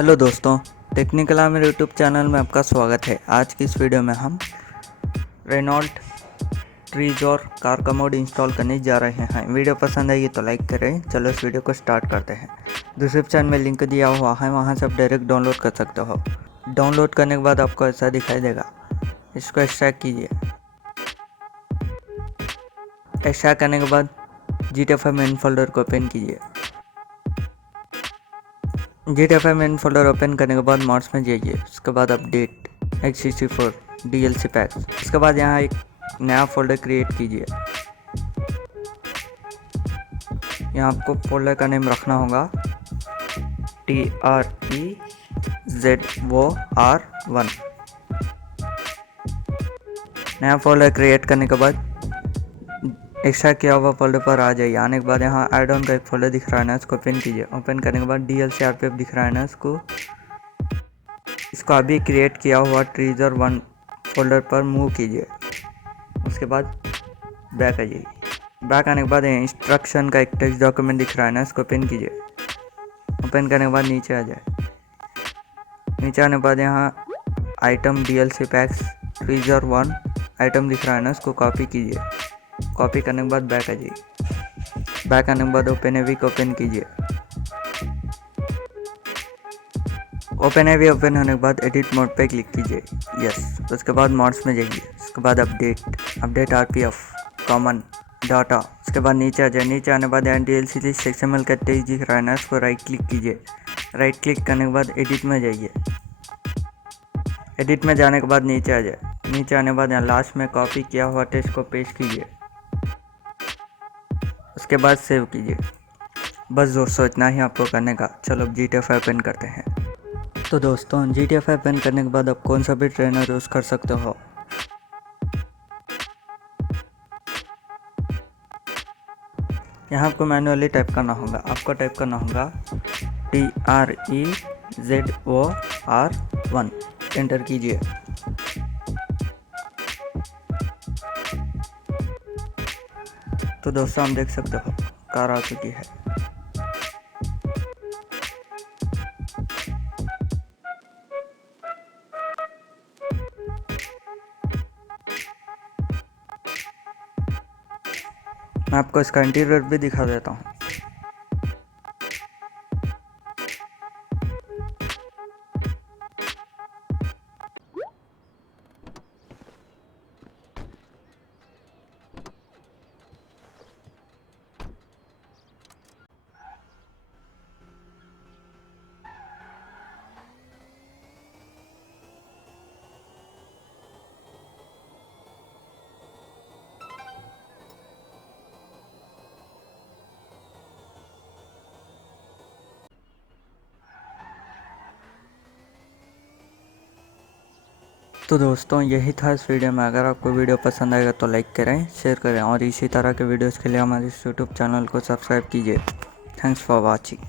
Hello दोस्तों, technical Amer YouTube channel में आपका स्वागत है। आज की इस वीडियो में हम रेनॉल्ट ट्रीजोर कार का मोड इंस्टॉल करने जा रहे हैं। वीडियो पसंद आएगी तो लाइक करें। चलो इस वीडियो को स्टार्ट करते हैं। डिस्क्रिप्शन में लिंक दिया हुआ है, वहां से आप डायरेक्ट डाउनलोड कर सकते हो। डाउनलोड करने के बाद आपको ऐसा दिखाई देगा। इसको एक्सट्रैक्ट कीजिए। एक्सट्रैक्ट करने के बाद GTFI मेन फोल्डर को ओपन कीजिए। GTFI मेन फोल्डर ओपन करने के बाद मॉड्स में जाइए। उसके बाद अपडेट x64 DLC पैक्स। उसके बाद यहाँ एक नया फोल्डर क्रिएट कीजिए। यहाँ आपको फोल्डर का नेम रखना होगा trezorl1। नया फोल्डर क्रिएट करने के बाद एक्स्ट्रा किया हुआ फोल्डर पर आ जाइए। आने के बाद यहाँ ऐड ऑन का एक फोल्डर दिख रहा है ना, इसको ओपन कीजिए। ओपन करने के बाद DLC RPF दिख रहा है ना, इसको अभी क्रिएट किया हुआ trezor1 फोल्डर पर मूव कीजिए। उसके बाद बैक आ जाइए। बैक आने के बाद इंस्ट्रक्शन का एक टेक्स्ट डॉक्यूमेंट दिख रहा है ना, इसको ओपन कीजिए। ओपन करने के बाद नीचे आ जाए। नीचे आने के बाद यहाँ item DLC PACS trezor1 item दिख रहा है ना, इसको कॉपी कीजिए। कॉपी करने के बाद बैक आ जाइए। बैक आने के बाद ओपन एवी को ओपन कीजिए। ओपन एवी ओपन होने के बाद एडिट मोड पे क्लिक कीजिए। यस। उसके बाद मॉड्स में जाइए। उसके बाद अपडेट RPF कॉमन डाटा। उसके बाद नीचे आ जाए। नीचे आने के बाद DLC लिस्ट XML का टेक्स्ट दिख रहा है ना, इसको राइट क्लिक कीजिए। राइट क्लिक करने के बाद एडिट में जाइए। एडिट में जाने के बाद नीचे आ जाए। नीचे आने के बाद यहाँ लास्ट में कॉपी किया हुआ टेक्स्ट को पेस्ट कीजिए। उसके बाद सेव कीजिए। बस दोस्तों इतना ही आपको करने का। चलो अब GTFI ओपन करते हैं। तो दोस्तों GTFI ओपन करने के बाद आप कौन सा भी ट्रेनर यूज़ कर सकते हो। यहाँ आपको मैनुअली टाइप करना होगा। आपको टाइप करना होगा trezor1। एंटर कीजिए। तो दोस्तों हम देख सकते हो कार आ चुकी है। मैं आपको इसका इंटीरियर भी दिखा देता हूँ। तो दोस्तों यही था इस वीडियो में। अगर आपको वीडियो पसंद आएगा तो लाइक करें, शेयर करें और इसी तरह के वीडियोस के लिए हमारे इस यूट्यूब चैनल को सब्सक्राइब कीजिए। Thanks for watching.